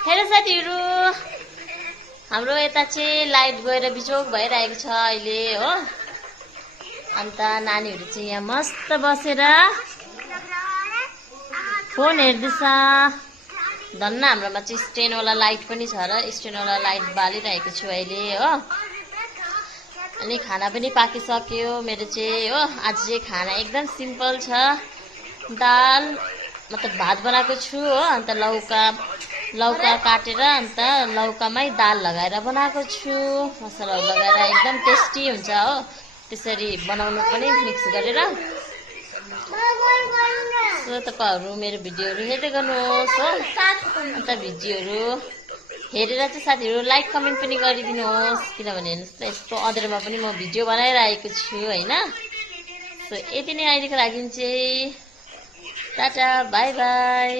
Hello साथीहरु, हाम्रो यता चाहिँ लाइट गएर बिजोक भइरहेको छ अहिले हो। अन्त नानीहरु चाहिँ यहाँ मस्त बसेर फोन हेर्दैछ। धन्न हाम्रोमा चाहिँ स्ट्यान्ड वाला लाइट पनि छ र स्ट्यान्ड वाला लाइट बालिरहेको छु अहिले हो। अनि खाना पनि पाकिसक्यो मेरो चाहिँ हो। आज चाहिँ खाना एकदम सिम्पल छ, दाल मतलब भात बनाएको छु हो। अन्त लौका काटेर अन्त लौकामै दाल लगाएर बनाएको छु, मसलाहरु लगाएर एकदम टेस्टी हुन्छ हो। त्यसरी बनाउनु पनि मिक्स गरेर। सो तपाईहरु मेरो भिडियोहरु हेर्दै गर्नुहोस् हो। अन्त भिडियोहरु हेरेर चाहिँ साथीहरु लाइक कमेन्ट पनि गरिदिनुहोस्, किनभने हेर्नुस् त यस्तो अँध्यारोमा पनि म भिडियो बनाइरहेको छु हैन। सो यति नै अहिलेको लागि चाहिँ टाटा बाई बाई।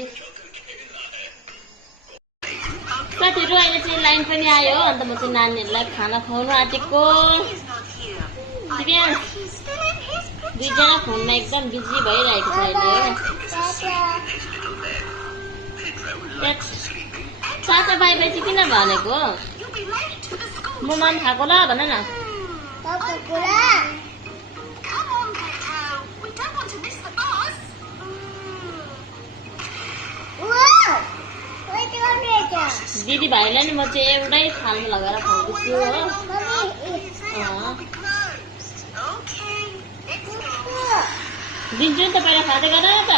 साथीहरु अहिले चाहिँ लाइन पनि आयो। अन्त म चाहिँ नानीहरुलाई खाना खुवाउनु आँटेको। दुईजना फोनमा एकदम बिजी भइरहेको छ अहिले हो। टाटा बाई बाई चाहिँ किन भनेको? म मन खाएको ल भन न। दिदी भाइलाई नि म चाहिँ एउटै थालमा लगाएर खुवाउँदैछु हो। दिन्छु नि त, पहिला खाँदै गर न त।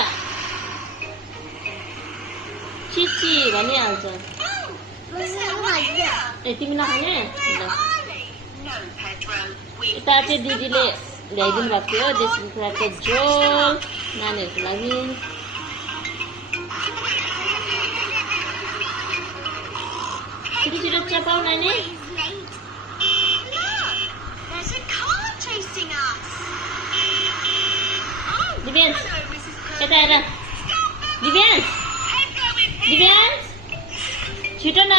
चिची भनिहाल्छ। ए तिमी नखाने? यता चाहिँ दिदीले ल्याइदिनु भएको थियो देशी कुखुराको झोल नानीहरूको लागि। छिटो छिटो चपाउ नानी। दिव्यांश यता हेर। दिव्यांश छिटो न।